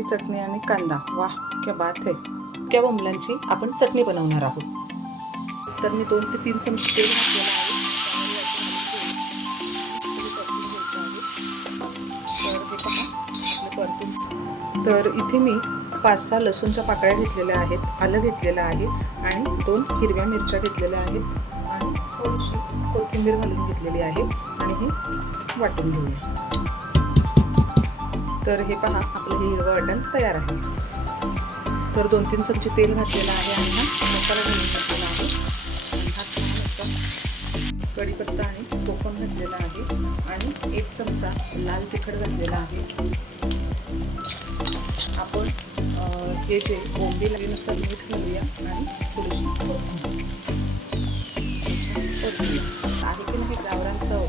चटणी आणि कांदा, वाह क्या बात है. त्या बोंबलांची आपण चटणी बनवणार आहोत. तर मी 2 ते 3 चमचे तेल घातलेलं आहे. तर इथे मी 5-6 लसूणच्या पाकळ्या घेतलेल्या आहेत, आलं घेतलेलं आहे आणि 2 हिरव्या मिरच्या घेतलेल्या आहेत आणि थोडीशी कोथिंबीर घालून घेतलेली आहे आणि हे वाटून घेऊया. तर हे पहा, आपलं हे हिरवं वाटण तयार आहे. तर 2-3 चमचे तेल घातलेलं आहे आणि हा मसाला घालून घेतलेला आहे आणि हा छान कढीपत्ता आणि कोकम घातलेला आहे आणि 1 चमचा लाल तिखट घातलेला आहे. आपण हे जे बोंबील लागेनुसार मीठ घालूया आणि थोडीशी आहे की नाही गावरान चव